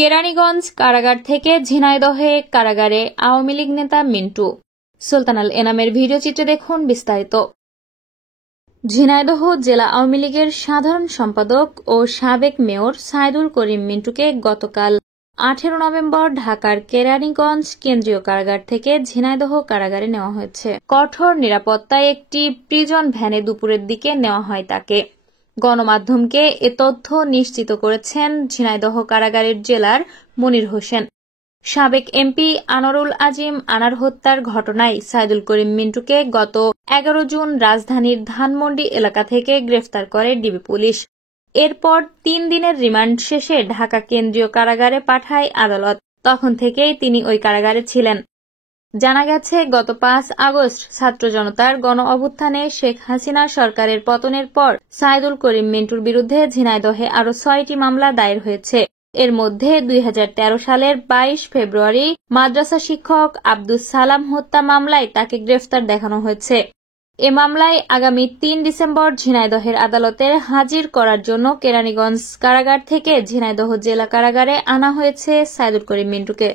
কেরানীগঞ্জ কারাগার থেকে ঝিনাইদহে কারাগারে আওয়ামী লীগ নেতা মিন্টু। সুলতান আল এনামের ভিডিওচিত্রে দেখুন বিস্তারিত। ঝিনাইদহ জেলা আওয়ামী লীগের সাধারণ সম্পাদক ও সাবেক মেয়র সাইদুল করিম মিন্টুকে গতকাল 18 নভেম্বর ঢাকার কেরানীগঞ্জ কেন্দ্রীয় কারাগার থেকে ঝিনাইদহ কারাগারে নেওয়া হয়েছে। কঠোর নিরাপত্তায় একটি প্রিজন ভ্যানে দুপুরের দিকে নেওয়া হয় তাকে। গণমাধ্যমকে এ তথ্য নিশ্চিত করেছেন ঝিনাইদহ কারাগারের জেলার মনির হোসেন। সাবেক এমপি আনোয়ারুল আজিম আনার হত্যার ঘটনায় সাইদুল করিম মিন্টুকে গত 11 জুন রাজধানীর ধানমন্ডি এলাকা থেকে গ্রেফতার করে ডিবি পুলিশ। এরপর 3 দিনের রিমান্ড শেষে ঢাকা কেন্দ্রীয় কারাগারে পাঠায় আদালত। তখন থেকেই তিনি ওই কারাগারে ছিলেন। জানা গেছে, গত 5 আগস্ট ছাত্র জনতার গণ অভ্যুত্থানে শেখ হাসিনা সরকারের পতনের পর সাইদুল করিম মিন্টুর বিরুদ্ধে ঝিনাইদহে আরও 6টি মামলা দায়ের হয়েছে। এর মধ্যে 2013 সালের 22 ফেব্রুয়ারি মাদ্রাসা শিক্ষক আব্দুস সালাম হত্যা মামলায় তাকে গ্রেফতার দেখানো হয়েছে। এ মামলায় আগামী 3 ডিসেম্বর ঝিনাইদহের আদালতে হাজির করার জন্য কেরানীগঞ্জ কারাগার থেকে ঝিনাইদহ জেলা কারাগারে আনা হয়েছে সাইদুল করিম মিন্টুকে।